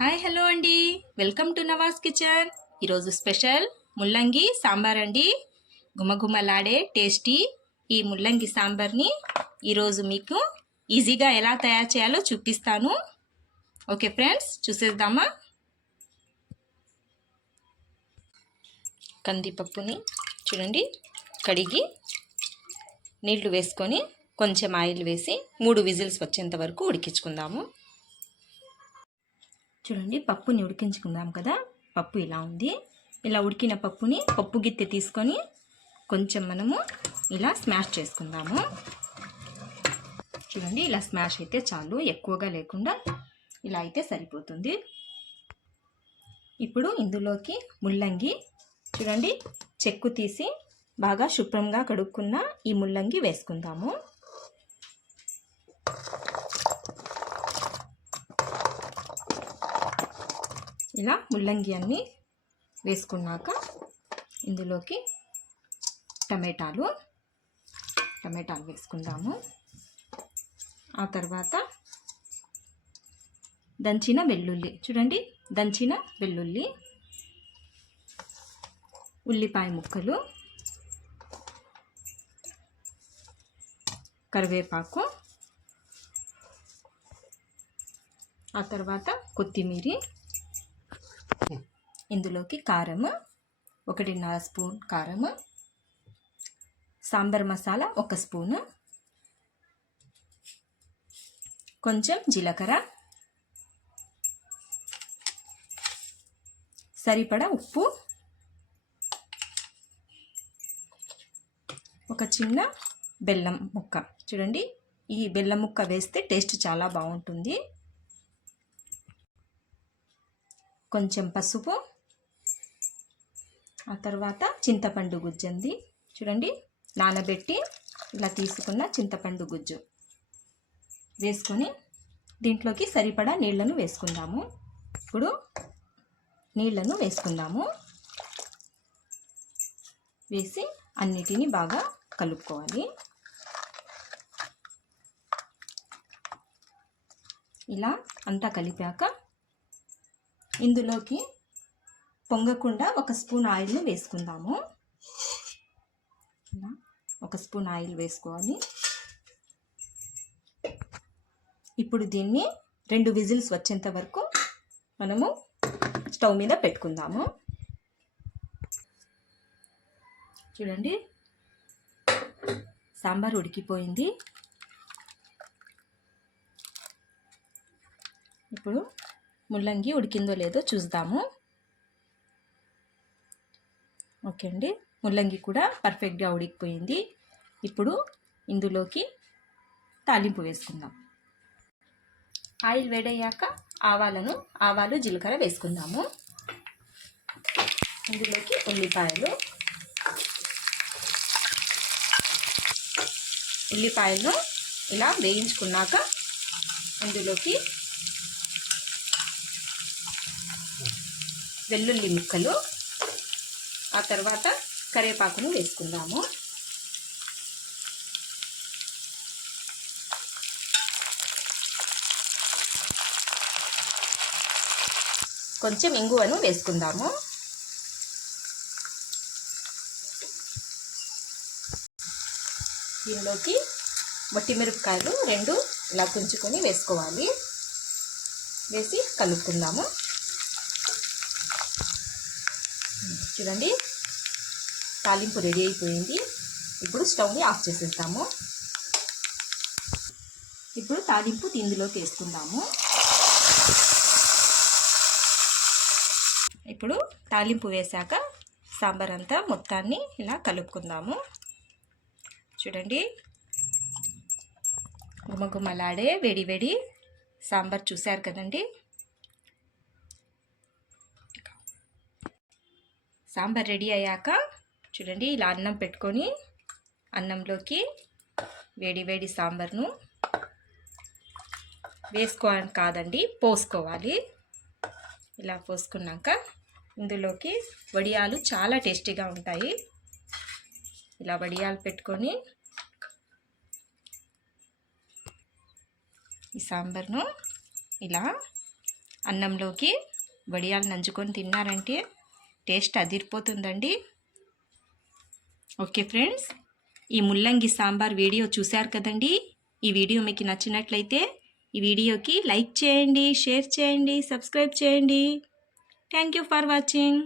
Hi hello అండి. Welcome to Nawaz kitchen. ఈరోజు special ముల్లంగి సాంబార్ అండి. గుమగుమలాడే టేస్టీ ఈ ముల్లంగి సాంబార్ని ఈరోజు మీకు ఈజీగా ఎలా తయారు చేయాలో చూపిస్తాను. ఓకే ఫ్రెండ్స్ చూసేద్దామా? కందిపప్పుని చూడండి కడిగి నీళ్ళు వేసుకొని కొంచెం ఆయిల్ వేసి మూడు విజిల్స్ వచ్చేంత వరకు ఉడికించుకుందాము. చూడండి పప్పుని ఉడికించుకుందాం కదా. పప్పు ఇలా ఉంది. ఇలా ఉడికిన పప్పుని పప్పు గిత్తె తీసుకొని కొంచెం మనము ఇలా స్మాష్ చేసుకుందాము. చూడండి ఇలా స్మాష్ అయితే చాలు. ఎక్కువగా లేకుండా ఇలా అయితే సరిపోతుంది. ఇప్పుడు ఇందులోకి ముల్లంగి చూడండి చెక్కు తీసి బాగా శుభ్రంగా కడుక్కున్న ఈ ముల్లంగి వేసుకుందాము. ఇలా ముల్లంగి అన్ని వేసుకున్నాక ఇందులోకి టమాటాలు టమాటాలు వేసుకుందాము. ఆ తర్వాత దంచిన వెల్లుల్లి చూడండి దంచిన వెల్లుల్లి ఉల్లిపాయ ముక్కలు కరివేపాకు ఆ తర్వాత కొత్తిమీర ఇందులోకి కారం ఒకటిన్నర స్పూన్ కారం సాంబార్ మసాలా ఒక స్పూను కొంచెం జీలకర్ర సరిపడా ఉప్పు ఒక చిన్న బెల్లం ముక్క. చూడండి ఈ బెల్లం ముక్క వేస్తే టేస్ట్ చాలా బాగుంటుంది. కొంచెం పసుపు ఆ తర్వాత చింతపండు గుజ్జంది. చూడండి నానబెట్టి ఇలా తీసుకున్న చింతపండు గుజ్జు వేసుకొని దీంట్లోకి సరిపడా నీళ్ళను వేసుకుందాము. ఇప్పుడు నీళ్ళను వేసుకుందాము. వేసి అన్నిటినీ బాగా కలుపుకోవాలి. ఇలా అంతా కలిపాక ఇందులోకి పొంగకుండా ఒక స్పూన్ ఆయిల్ని వేసుకుందాము. ఒక స్పూన్ ఆయిల్ వేసుకోవాలి. ఇప్పుడు దీన్ని రెండు విజిల్స్ వచ్చేంత వరకు మనము స్టవ్ మీద పెట్టుకుందాము. చూడండి సాంబార్ ఉడికిపోయింది. ఇప్పుడు ముల్లంగి ఉడికిందో లేదో చూద్దాము. ఓకే అండి. ముల్లంగి కూడా పర్ఫెక్ట్గా ఉడికిపోయింది. ఇప్పుడు ఇందులోకి తాలింపు వేసుకుందాం. ఆయిల్ వేడయ్యాక ఆవాలను ఆవాలు జీలకర్ర వేసుకుందాము. ఇందులోకి ఉల్లిపాయలు. ఉల్లిపాయలను ఇలా వేయించుకున్నాక ఇందులోకి వెల్లుల్లి ముక్కలు ఆ తర్వాత కరివేపాకును వేసుకుందాము. కొంచెం ఇంగువను వేసుకుందాము. దీనిలోకి మిరపకాయలు రెండు ఇలా తుంచుకొని వేసుకోవాలి. వేసి కలుపుకుందాము. చూడండి. తాలింపు రెడీ అయిపోయింది. ఇప్పుడు స్టవ్ని ఆఫ్ చేసేస్తాము ఇప్పుడు తాలింపు ఇందులోకి వేసుకుందాము. ఇప్పుడు తాలింపు వేశాక సాంబార్ అంతా మొత్తాన్ని ఇలా కలుపుకుందాము. చూడండి. గుమగుమలాడే వేడి వేడి సాంబార్ చూశారు కదండి? సాంబార్ రెడీ అయ్యాక చూడండి ఇలా అన్నం పెట్టుకొని అన్నంలోకి వేడి వేడి సాంబార్ను వేసుకోవాలని కాదండి పోసుకోవాలి. ఇలా పోసుకున్నాక ఇందులోకి వడియాలు చాలా టేస్టీగా ఉంటాయి. ఇలా వడియాలు పెట్టుకొని ఈ సాంబార్ను ఇలా అన్నంలోకి వడియాలు నంచుకొని తిన్నారంటే టేస్ట్ అదిరిపోతుందండి. ఓకే ఫ్రెండ్స్ ఈ ముల్లంగి సాంబార్ వీడియో చూశారు కదండి? ఈ వీడియో మీకు నచ్చినట్లయితే ఈ వీడియోకి లైక్ చేయండి షేర్ చేయండి సబ్స్క్రైబ్ చేయండి. Thank you for watching.